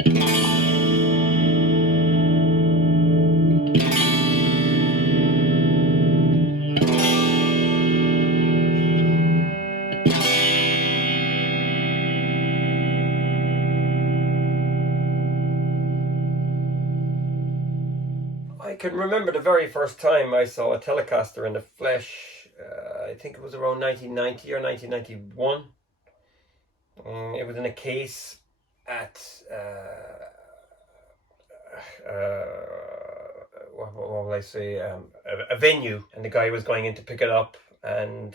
I can remember the very first time I saw a Telecaster in the flesh. I think it was around 1990 or 1991. It was in a case at what will I say, a venue, and the guy was going in to pick it up, and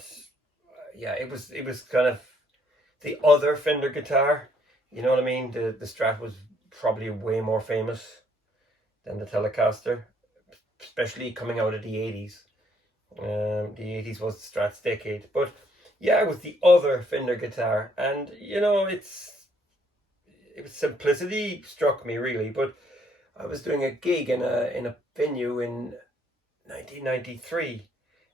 yeah, it was kind of the other Fender guitar, you know what I mean? The Strat was probably way more famous than the Telecaster, especially coming out of the 80s. The 80s was the Strat's decade, but yeah, it was the other Fender guitar, and you know, it was simplicity struck me really. But I was doing a gig in a venue in 1993,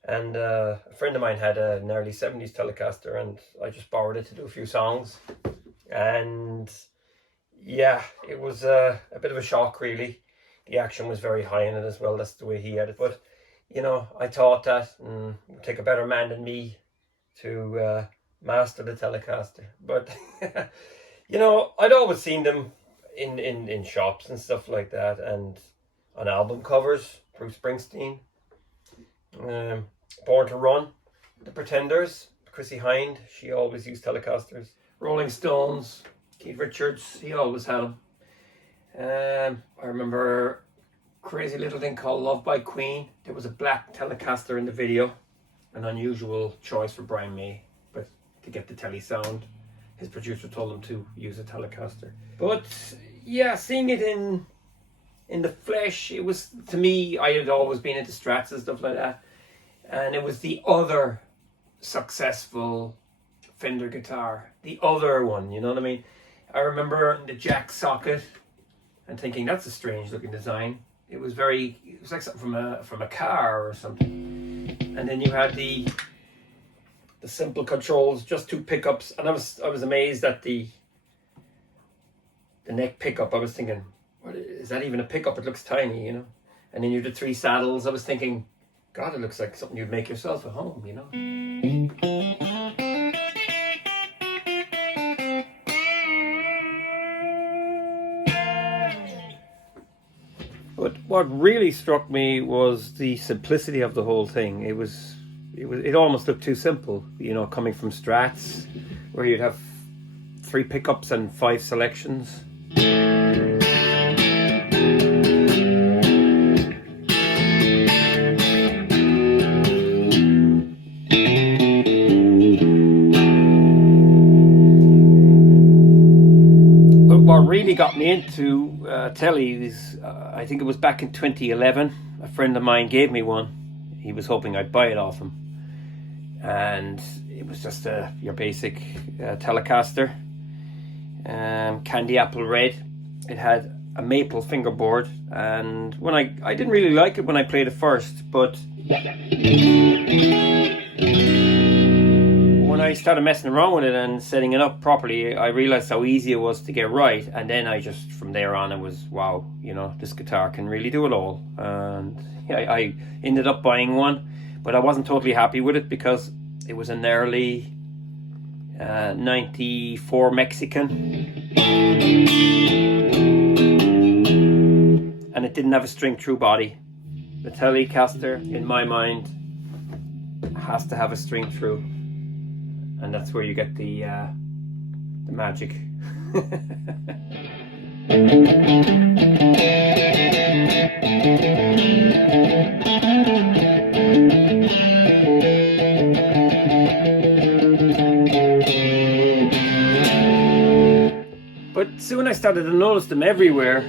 and a friend of mine had an early 70s Telecaster, and I just borrowed it to do a few songs, and yeah, it was a bit of a shock really. The action was very high in it as well. That's the way he had it. But you know, I thought that it would take a better man than me to master the Telecaster. But you know, I'd always seen them in shops and stuff like that, and on album covers. Bruce Springsteen, Born to Run, The Pretenders, Chrissie Hynde, she always used Telecasters. Rolling Stones, Keith Richards, he always had them. I remember Crazy Little Thing Called Love by Queen. There was a black Telecaster in the video. An unusual choice for Brian May, but to get the Tele sound, his producer told him to use a Telecaster. But yeah, seeing it in the flesh, it was, to me, I had always been into Strats and stuff like that, and it was the other successful Fender guitar, the other one, you know what I mean? I remember the jack socket and thinking, that's a strange looking design. It was like something from a car or something. And then you had the simple controls, just two pickups, and I was amazed at the neck pickup. I was thinking, what is that, even a pickup? It looks tiny, you know. And then you had the three saddles. I was thinking, God, it looks like something you'd make yourself at home, you know. But what really struck me was the simplicity of the whole thing. It almost looked too simple, you know, coming from Strats, where you'd have 3 pickups and 5 selections. But what really got me into Telly is, I think it was back in 2011, a friend of mine gave me one. He was hoping I'd buy it off him, and it was just your basic Telecaster, candy apple red. It had a maple fingerboard, and when I didn't really like it when I played it first, but when I started messing around with it and setting it up properly, I realized how easy it was to get right, and then I just, from there on, it was, wow, you know, this guitar can really do it all. And yeah, I ended up buying one, but I wasn't totally happy with it because it was an early 94 Mexican, and it didn't have a string through body. The Telecaster, in my mind, has to have a string through, and that's where you get the magic. But soon I started to notice them everywhere.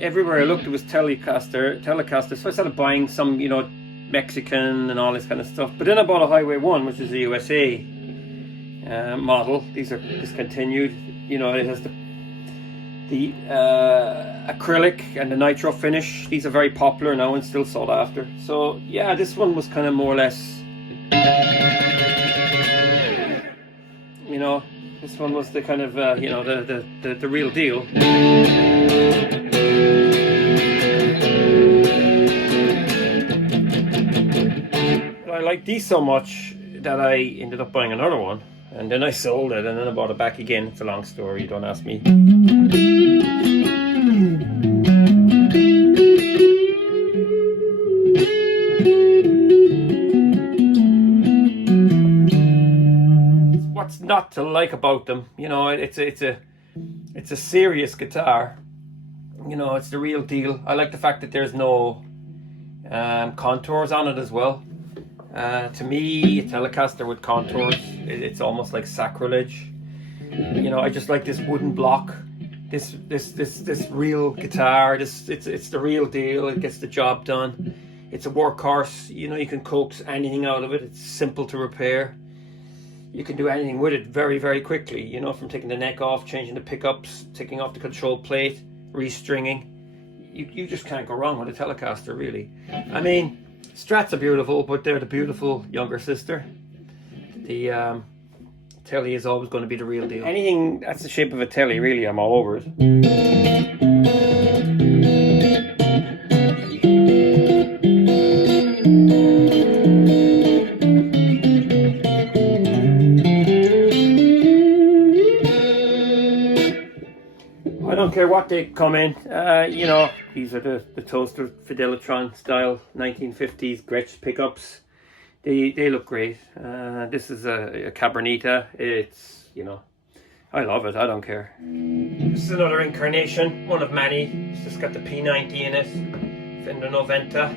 Everywhere I looked, it was Telecaster. So I started buying some, you know, Mexican and all this kind of stuff. But then I bought a Highway 1, which is a USA model. These are discontinued. You know, it has the acrylic and the nitro finish. These are very popular now and still sought after. So yeah, this one was kind of more or less, you know, This one was the kind of, you know, the real deal. But I liked these so much that I ended up buying another one. And then I sold it, and then I bought it back again. It's a long story, don't ask me. What's not to like about them? You know, it's a serious guitar. You know, it's the real deal. I like the fact that there's no contours on it as well. To me, a Telecaster with contours, it's almost like sacrilege. You know, I just like this wooden block, this real guitar. It's the real deal. It gets the job done. It's a workhorse. You know, you can coax anything out of it. It's simple to repair. You can do anything with it very, very quickly. You know, from taking the neck off, changing the pickups, taking off the control plate, restringing. You just can't go wrong with a Telecaster, really. I mean, Strats are beautiful, but they're the beautiful younger sister. The Tele is always going to be the real deal. Anything that's the shape of a Tele, really, I'm all over it. I don't care what they come in. You know, these are the Toaster Fidelitron style 1950s Gretsch pickups. They look great. This is a Cabernita. It's, you know, I love it. I don't care. This is another incarnation, one of many. It's just got the P90 in it. Fender Noventa.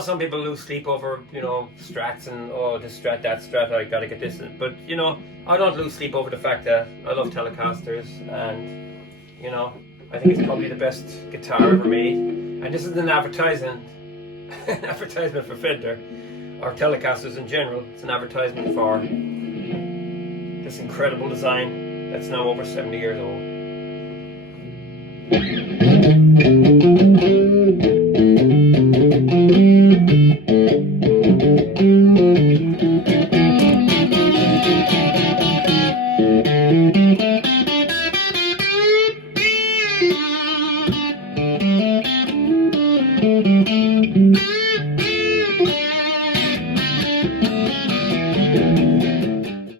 Some people lose sleep over, you know, Strats and, oh, this Strat, that Strat, I gotta get this. But, you know, I don't lose sleep over the fact that I love Telecasters, and, you know, I think it's probably the best guitar ever made. And this is an advertisement for Fender, or Telecasters in general. It's an advertisement for this incredible design that's now over 70 years old.